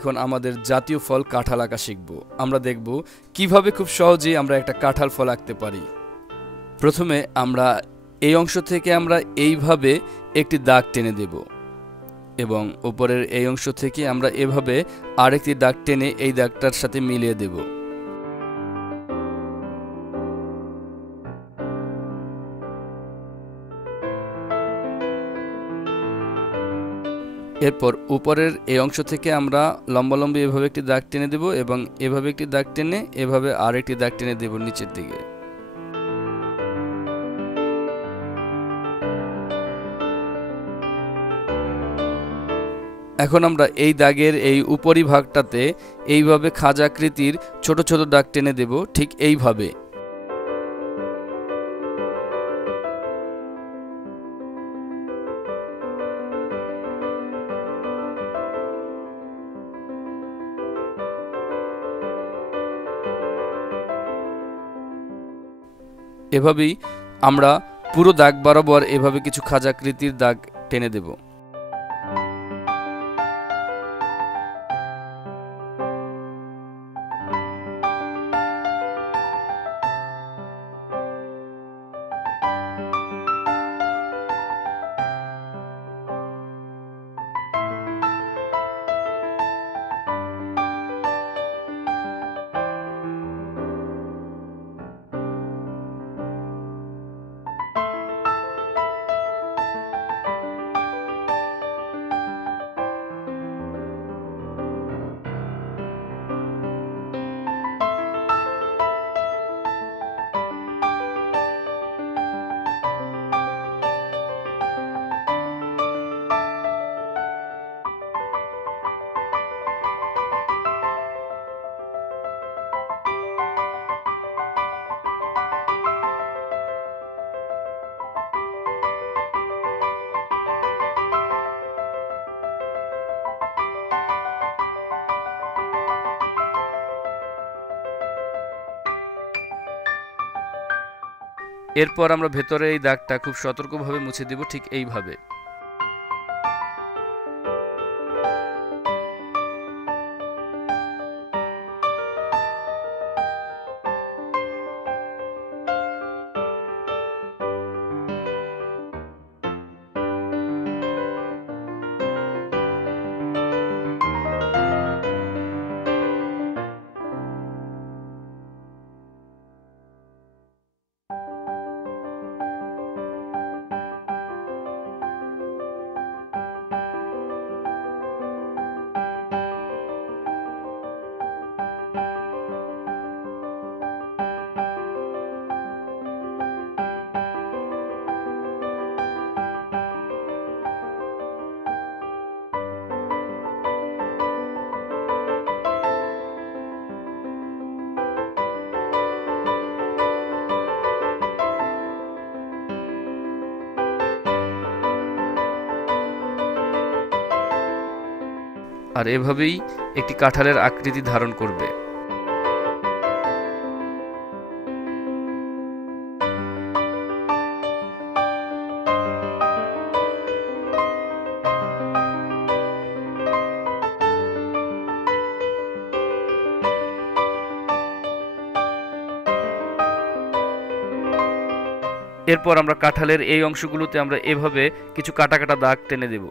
এখন আমাদের জাতীয় ফল কাঁঠাল আঁকা শিখব। আমরা দেখব কিভাবে খুব সহজেই আমরা একটা কাঁঠাল ফল আঁকতে পারি। প্রথমে আমরা এই অংশ থেকে আমরা এইভাবে একটি দাগ টেনে দেব এবং উপরের এই অংশ থেকে আমরা এভাবে আরেকটি দাগ টেনে এই দাগটার সাথে মিলিয়ে দেব। এরপর উপরের এই অংশ থেকে আমরা লম্বালম্বি এভাবে একটি দাগ টেনে দেব এবং এভাবে একটি দাগ টেনে এভাবে আরেকটি দাগ টেনে দেব নিচের দিকে। এখন আমরা এই দাগের এই উপরি ভাগটাতে এইভাবে খাঁজাকৃতির ছোট ছোট দাগ টেনে দেব, ঠিক এইভাবে। এভাবেই আমরা পুরো দাগ বরাবর এভাবে কিছু খাঁজাকৃতির দাগ টেনে দেব। এরপর আমরা ভেতরে এই দাগটা খুব সতর্কভাবে মুছে দেব, ঠিক এইভাবে। আর এভাবেই একটি কাঁঠালের আকৃতি ধারণ করবে। এরপর আমরা কাঁঠালের এই অংশগুলোতে আমরা এভাবে কিছু কাটা কাটা দাগ টেনে দেব।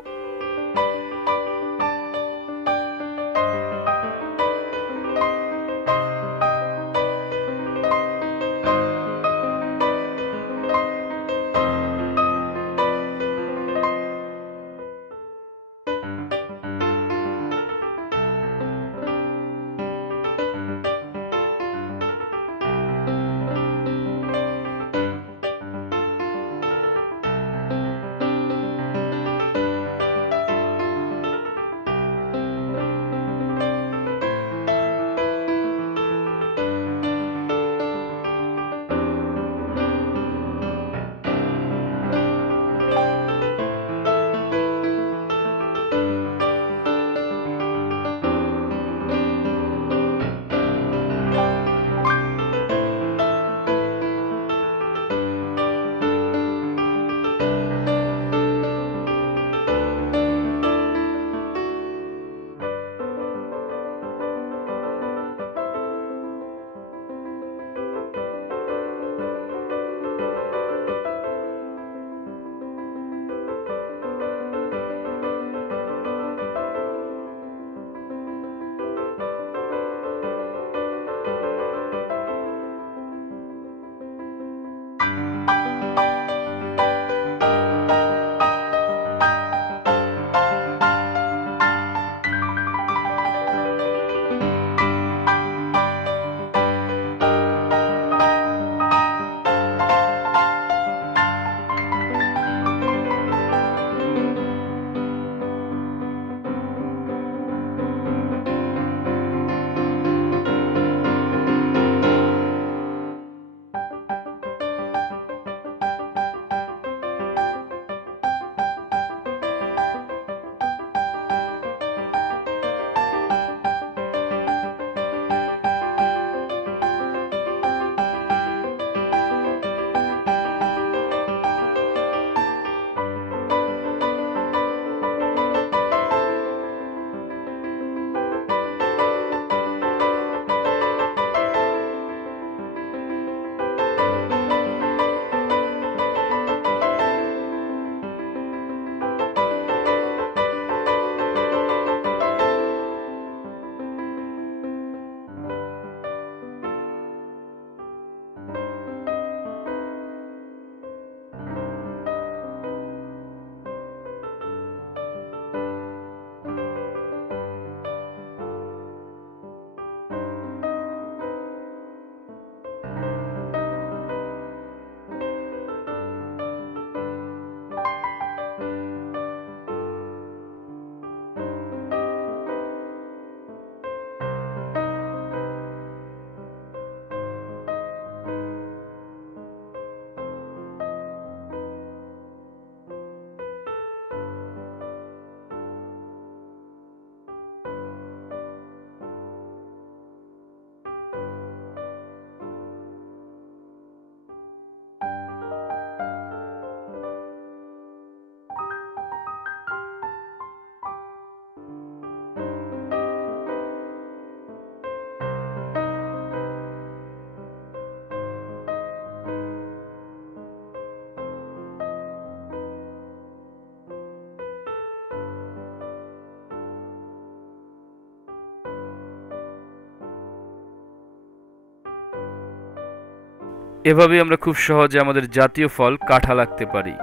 এভাবেই আমরা খুব সহজে আমাদের জাতীয় ফল কাঁঠাল আঁকতে পারি।